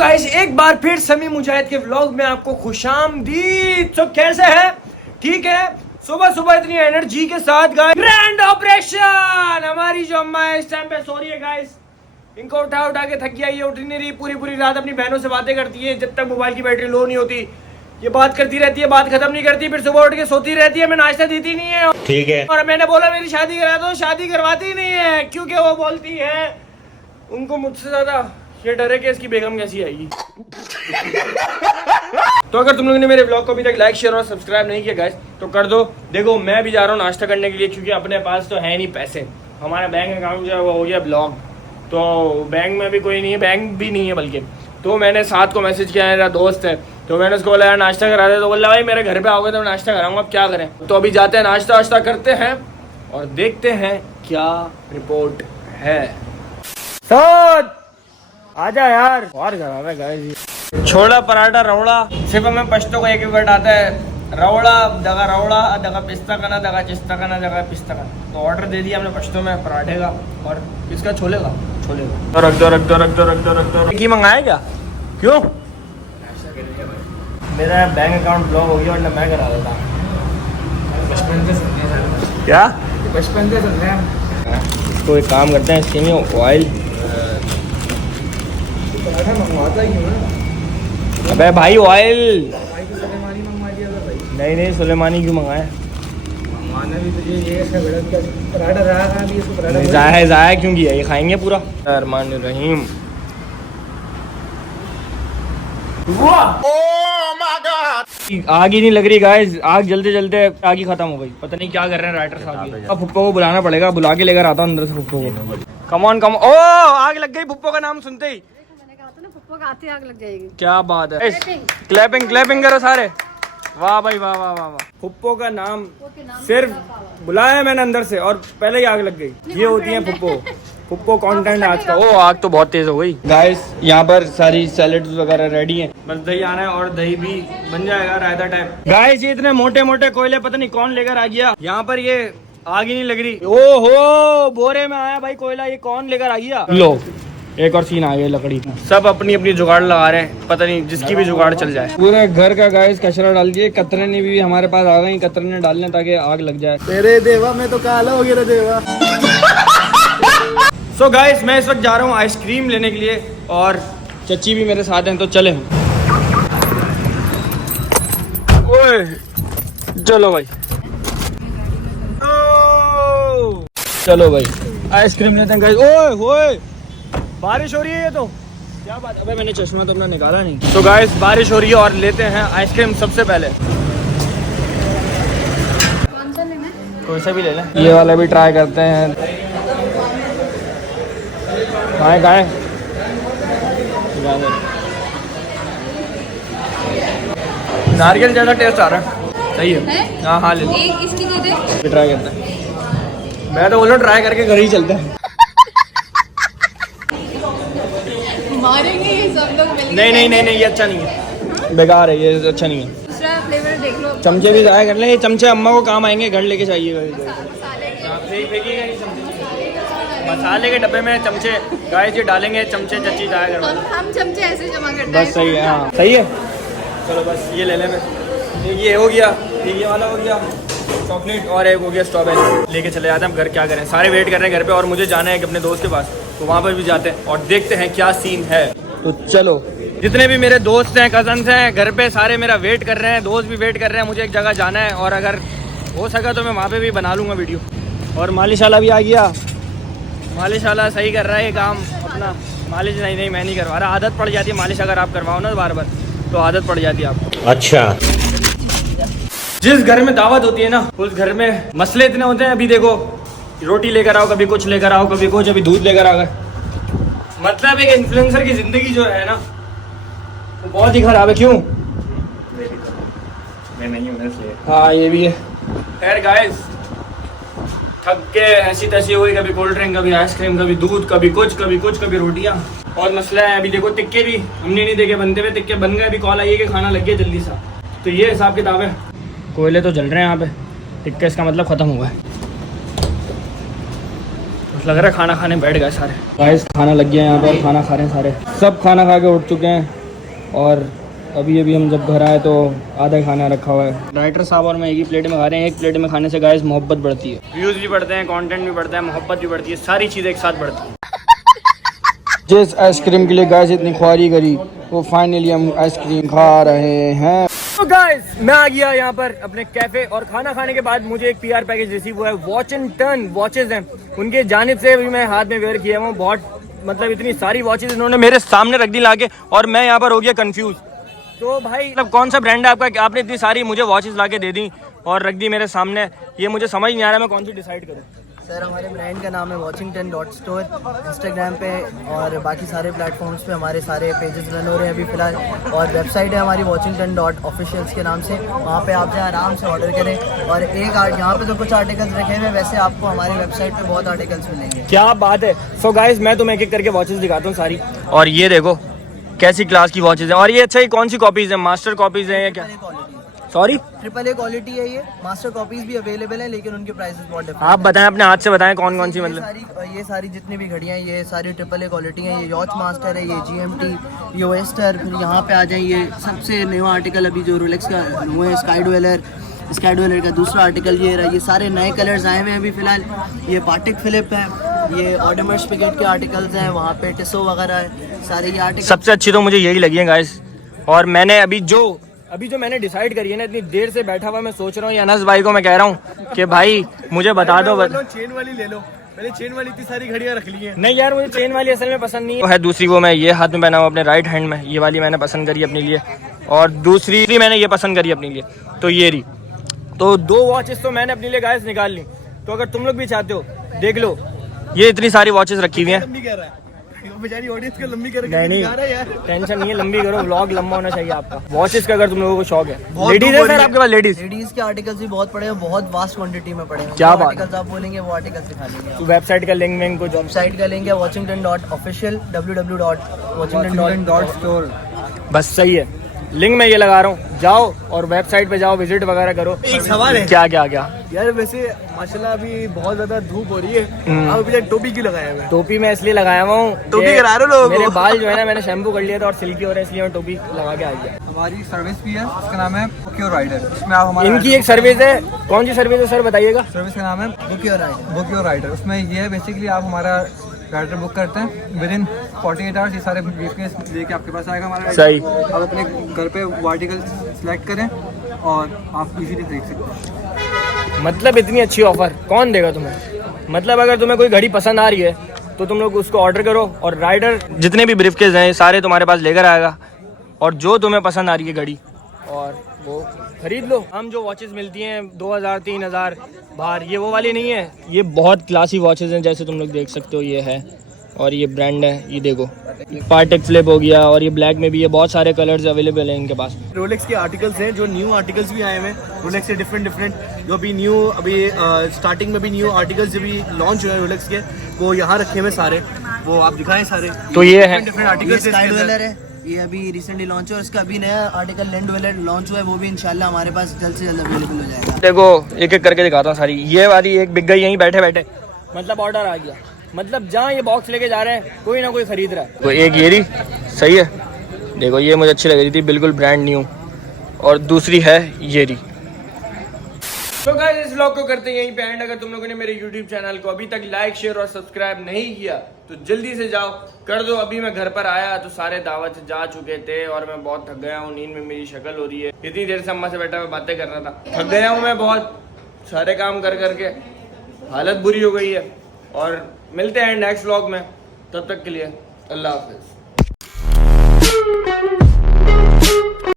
Guys एक बार फिर समी मुजाहिद के व्लॉग में आपको खुशामदीद। तो कैसे है? ठीक है। सुबह सुबह इतनी एनर्जी के साथ गाइस ग्रैंड ऑपरेशन। हमारी जो अम्मा है इस टाइम पे सो रही है गाइस। इनको उठा उठा के थक गया, ये उठ नहीं रही। पूरी पूरी रात अपनी बहनों से बातें करती है जब तक मोबाइल की बैटरी लो नहीं होती। ये बात करती रहती है, बात खत्म नहीं करती, फिर सुबह उठ के सोती रहती है। मैं नाश्ता देती नहीं है, ठीक है। और मैंने बोला मेरी शादी करा दो, शादी करवाती नहीं है क्योंकि वो बोलती है उनको मुझसे ज्यादा ये डर है कि इसकी बेगम कैसी आएगी। तो अगर तुम लोगों ने मेरे ब्लॉग को अभी तक लाइक शेयर और सब्सक्राइब नहीं किया गाइस तो कर दो। देखो मैं भी जा रहा हूँ नाश्ता करने के लिए क्योंकि अपने पास तो है नहीं पैसे। हमारा बैंक अकाउंट जो है वो हो गया ब्लॉक, तो बैंक में भी कोई नहीं है, बैंक भी नहीं है बल्कि। तो मैंने साथ को मैसेज किया, मेरा दोस्त है, तो मैंने उसको बोला यार नाश्ता करा दे। तो बोला भाई मेरे घर पे आओगे तो नाश्ता कराऊंगा, अब क्या करें। तो अभी जाते हैं, नाश्ता वाश्ता करते हैं और देखते हैं क्या रिपोर्ट है। साथ आजा यार, और खराब है गाइस। छोला पराठा रवड़ा, सिर्फ हमें पश्तो का एक वर्ड आता है, रवड़ा दगा पिस्ता खाना, दगा चिस्ता खाना, दगा पिस्ता खाना। तो ऑर्डर दे दिया हमने पश्तो में पराठे का और किसका, छोले का। तो रख दो की मंगाया क्या? क्यों? मेरा बैंक अकाउंट ब्लॉक हो गया वरना मैं करा देता। क्या बचपन से समझे हम। इसको एक काम करते हैं, इसके लिए ऑयल मंगवाता ही हूँ। अबे भाई ऑयल सुलेमानी मंगवा दिया था भाई। नहीं सुलेमानी क्यों मंगाया? मंगवाना भी तुझे ये पराठा रहा कहाँ भी, इसको पराठा जाया क्यों किया? ये खाएंगे पूरा। रहमान रहीम। आग ही नहीं लग रही गाइस, आग जलते जलते आग ही खत्म हो गई। पता नहीं क्या कर रहे हैं राइटर साहब। अब फुप्पो को बुलाना पड़ेगा, बुला के लेकर आता हूँ अंदर से फुप्पो को। कम ऑन ओ आग लग गई फुप्पो का नाम सुनते ही। आते आग लग जाएगी। क्या बात है। क्लैपिंग करो सारे। वाह भाई वाह वाह वाह वाह। फुप्पो का नाम सिर्फ बुलाया मैंने अंदर से और पहले ही आग लग गई। ये होती है फुप्पो कंटेंट आज का। ओ आग तो बहुत तेज हो गई गाइस। यहाँ पर सारी सैलेड्स वगैरह रेडी हैं, बस दही आना है और दही भी बन जाएगा रायता टाइप। गाइस ये इतने मोटे मोटे कोयले पता नहीं कौन लेकर आ गया यहाँ पर, ये आग ही नहीं लग रही। ओहो बोरे में आया भाई कोयला, ये कौन लेकर आ गया? लो एक और सीन आ गया लकड़ी। सब अपनी अपनी जुगाड़ लगा रहे हैं, पता नहीं जिसकी भी जुगाड़ चल जाए। पूरे घर का गाइस कचरा डाल दिए। कतरे ने भी हमारे पास आ गई, कतरे ने डालने ताकि आग लग जाए। तेरे देवा में तो काला हो गया देवा। सो गाइस मैं इस वक्त जा रहा हूँ आइसक्रीम लेने के लिए और चच्ची भी मेरे साथ हैं, तो चले हम। ओए चलो भाई, चलो भाई आइसक्रीम लेते हैं गाइस। ओए होए बारिश हो रही है, ये तो क्या बात है। अबे मैंने चश्मा तो अपना निकाला नहीं। तो गाइस बारिश हो रही है और लेते हैं आइसक्रीम सबसे पहले। कौन सा लेना है? कोई सा भी ले लें। ये वाला भी ट्राई करते हैं। कहाँ नारियल ज़्यादा टेस्ट आ रहा है। सही है। हाँ ले लो। एक इसकी दे दे। ट्राई करते हैं। मैं तो बोलो ट्राई करके घर ही चलते हैं। मारेंगे ये सब लोग मिलके। नहीं ये अच्छा नहीं है, बेकार है ये, अच्छा नहीं है। दूसरा फ्लेवर देख लो। चमचे भी जाया कर ले, ये चमचे अम्मा को काम आएंगे, घर लेके जाइएगा। मसाले के डब्बे में चमचे गाइस ये डालेंगे, चमचे चच्ची जाया करवा दो। हम चमचे ऐसे जमा करते हैं। बस सही है। हाँ सही है। चलो बस ये ले लें। मैं ये हो गया, ये वाला हो गया चॉकलेट और एक हो गया स्ट्रॉबेरी। लेके चले जाते हैं हम घर। क्या करें, सारे वेट कर रहे हैं घर पे और मुझे जाना है अपने दोस्त के पास, तो वहाँ पर भी जाते हैं और देखते हैं क्या सीन है। तो चलो, जितने भी मेरे दोस्त हैं, कजन्स हैं घर पे, सारे मेरा वेट कर रहे हैं, दोस्त भी वेट कर रहे हैं। मुझे एक जगह जाना है और अगर हो सका तो मैं वहाँ पे भी बना लूँगा वीडियो। और मालिशाला भी आ गया। मालिशाला सही कर रहा है ये काम अपना। मालिश नहीं मैं नहीं करवा रहा, आदत पड़ जाती है मालिश अगर आप करवाओ ना बार बार तो आदत पड़ जाती है आपको। अच्छा, जिस घर में दावत होती है ना उस घर में मसले इतने होते हैं। अभी देखो रोटी लेकर आओ, कभी कुछ लेकर आओ, कभी कुछ, अभी दूध लेकर आ गए। मतलब एक इन्फ्लुएंसर की जिंदगी जो है ना वो बहुत ही खराब है। क्यों? मैं नहीं हूं इसलिए। हाँ ये भी है। खैर गाइस थक के ऐसी तैसी हुई, कभी कोल्ड ड्रिंक, कभी आइसक्रीम, कभी दूध, कभी कुछ, कभी रोटियां। और मसला है अभी देखो टिक्के भी हमने नहीं देखे बनते हुए, टिक्के बन गए। अभी कॉल आई है कि खाना लग गया जल्दी सा। तो ये हिसाब किताब है। कोयले तो जल रहे हैं यहाँ पे, टिक्के इसका मतलब खत्म हुआ है। लग रहा है खाना खाने बैठ गए सारे गाइस। खाना लग गया यहाँ पर, खाना खा रहे हैं सारे, सब खाना खा के उठ चुके हैं। और अभी हम जब घर आए तो आधा खाना रखा हुआ है। राइटर साहब और मैं एक ही प्लेट में खा रहे हैं। एक प्लेट में खाने से गाइस मोहब्बत बढ़ती है, व्यूज़ भी बढ़ते हैं, कंटेंट भी बढ़ता है, मोहब्बत भी बढ़ती है, सारी चीज़ें एक साथ बढ़ती हैं। जिस आइसक्रीम के लिए गाइस इतनी ख्वारी करी वो फाइनली हम आइसक्रीम खा रहे हैं। तो गाइस मैं आ गया यहाँ पर अपने कैफे और खाना खाने के बाद मुझे एक पीआर पैकेज रिसीव हुआ है। वॉच एंड टर्न वॉचेज हैं उनके जानिब से, भी मैं हाथ में वेयर किया हूँ। बहुत मतलब इतनी सारी वॉचेज इन्होंने मेरे सामने रख दी लाके, और मैं यहाँ पर हो गया कंफ्यूज। तो भाई मतलब कौन सा ब्रांड है आपका, आपने इतनी सारी मुझे वॉचेस लाके दे दी और रख दी मेरे सामने, ये मुझे समझ नहीं आ रहा मैं कौन सी डिसाइड करूँ। सर हमारे ब्रांड का नाम है washington.store, इंस्टाग्राम पे और बाकी सारे प्लेटफॉर्म्स पे हमारे सारे पेजेस रन हो रहे हैं अभी फ़िलहाल। और वेबसाइट है हमारी washington.officials के नाम से, वहाँ पे आप जाएँ आराम से ऑर्डर करें। और एक यहाँ पे तो कुछ आर्टिकल्स रखे हुए हैं, वैसे आपको हमारी वेबसाइट पे बहुत आर्टिकल्स मिलेंगे। क्या बात है। सो गाइस मैं तुम्हें एक एक करके वॉचेस दिखाता हूँ सारी, और ये देखो कैसी क्लास की वॉचेस हैं। और ये अच्छा, ये कौन सी कॉपीज़ हैं, मास्टर कॉपीज़ हैं या क्या? सॉरी AAA क्वालिटी है ये। मास्टर कॉपीज भी अवेलेबल है लेकिन उनके प्राइसेस बहुत डिफरेंट। आप बताएं, अपने हाथ से बताएं कौन कौन सी, मतलब ये सारी जितनी भी घड़ियाँ हैं ये सारी AAA क्वालिटी हैं। ये यॉच मास्टर है, ये GMT, ये ओएस्टर। फिर यहाँ पे आ जाए, ये सबसे नया आर्टिकल अभी जो रोलेक्स का वो है स्काई ड्वेलर का दूसरा आर्टिकल ये रहा। ये सारे नए कलर्स आए हुए हैं अभी फ़िलहाल। ये पार्टिक फिलिप है, ये ऑडोमर स्पिगेट के आर्टिकल्स हैं, वहाँ पे टिसो वगैरह है, सारे ये आर्टिकल। सबसे अच्छी तो मुझे यही लगी है गाइस। और मैंने अभी जो मैंने डिसाइड करी है ना, इतनी देर से बैठा हुआ मैं सोच रहा हूँ, अनस भाई को मैं कह रहा हूँ कि भाई मुझे बता दो। चेन वाली ले लो, मैंने चेन वाली इतनी सारी घड़ियां रख ली हैं। नहीं यार, मुझे चेन वाली असल में पसंद नहीं है। दूसरी वो मैं ये हाथ में पहना हूँ अपने राइट हैंड में, ये वाली मैंने पसंद करी अपने लिए, और दूसरी मैंने ये पसंद करी अपने लिए, तो ये रही। तो 2 वॉचेस तो मैंने अपने लिए गाइस निकाल ली। तो अगर तुम लोग भी चाहते हो देख लो, ये इतनी सारी वॉचेस रखी हुई हैं। लंबी कह रहा है बेचारी ऑडियंस को, लंबी करके नहीं दिखा रहा है यार। टेंशन नहीं है, लंबी करो, व्लॉग लंबा होना चाहिए आपका। वॉचेस का अगर तुम लोगों को शौक है, लेडीज है सर आपके पास? लेडीज के आर्टिकल्स भी बहुत पड़े हैं, बहुत वास्ट क्वांटिटी में पड़े हैं। क्या बात, आर्टिकल्स आप बोलेंगे वो आर्टिकल्स दिखा देंगे। वेबसाइट का लिंक कुछ? वेबसाइट का लिंक है washington.official, www.washington.store। बस सही है, लिंक मैं ये लगा रहा हूँ, जाओ और वेबसाइट पे जाओ, विजिट वगैरह करो। एक सवाल है, क्या यार वैसे माशाल्लाह अभी बहुत ज्यादा धूप हो रही है, आप अभी टोपी क्यों लगाया हुआ है? टोपी मैं इसलिए लगाया हुआ हूँ, टोपी करा रहे हो लोगों को। मेरे बाल जो है ना मैंने शैम्पू कर लिया था और सिल्की हो रहे हैं, इसलिए मैं टोपी लगा के आ गया। हमारी सर्विस भी है, उसका नाम है बुक योर राइडर। इसमें आप हमारा इनकी एक सर्विस है, कौन सी सर्विस है सर बताइएगा? सर्विस का नाम है बुक योर राइडर। उसमें ये है बेसिकली आप हमारा राइडर बुक करते हैं, विद इन 48 आवर्स ये सारे ब्रीफकेस लेके आपके पास आएगा हमारा। सही। आप अपने घर पे वो आर्टिकल सेलेक्ट करें और आप इजीली खरीद सकते हैं। मतलब इतनी अच्छी ऑफर कौन देगा तुम्हें? मतलब अगर तुम्हें कोई घड़ी पसंद आ रही है तो तुम लोग उसको ऑर्डर करो, और राइडर जितने भी ब्रीफकेस हैं सारे तुम्हारे पास लेकर आएगा, और जो तुम्हें पसंद आ रही है घड़ी और वो खरीद लो। हम जो वॉचेस मिलती हैं 2000-3000 बाहर, ये वो वाली नहीं है, ये बहुत क्लासी वॉचेस हैं, जैसे तुम लोग देख सकते हो ये है, और ये ब्रांड है, ये देखो पार्टेक फ्लिप हो गया, और ये ब्लैक में भी है, बहुत सारे कलर्स अवेलेबल हैं इनके पास। रोलेक्स के आर्टिकल्स हैं, जो न्यू आर्टिकल्स भी आए हुए हैं रोलेक्स से डिफरेंट जो अभी न्यू स्टार्टिंग में भी न्यू आर्टिकल्स जो भी लॉन्च हुए हैं रोलेक्स के, वो यहाँ रखे हुए सारे, वो आप दिखाएं सारे। तो ये है डिफरेंट आर्टिकल्स है, ये अभी रिसेंटली लॉन्च हुआ है, उसका अभी नया आर्टिकल लैंड ड्वेलर लॉन्च हुआ है, वो भी इंशाल्लाह हमारे पास जल्द से जल्द अवेलेबल हो जाएगा। देखो एक एक करके दिखाता हूँ सारी। ये वाली एक बिक गई यहीं बैठे बैठे, मतलब ऑर्डर आ गया, मतलब जहाँ ये बॉक्स लेके जा रहे हैं कोई ना कोई खरीद रहा है। तो एक ये रही, सही है, देखो ये मुझे अच्छी लग रही थी, बिल्कुल ब्रांड न्यू, और दूसरी है ये रही। तो गाइस इस व्लॉग को करते हैं यहीं पे एंड। अगर तुम लोगों ने मेरे YouTube चैनल को अभी तक लाइक शेयर और सब्सक्राइब नहीं किया तो जल्दी से जाओ कर दो। अभी मैं घर पर आया तो सारे दावत जा चुके थे और मैं बहुत थक गया हूँ, नींद में मेरी शक्ल हो रही है, इतनी देर से अम्मा से बैठा मैं बातें कर रहा था, थक गया हूँ मैं बहुत, सारे काम कर करके हालत बुरी हो गई है। और मिलते हैं नेक्स्ट व्लॉग में, तब तक के लिए अल्लाह हाफिज़।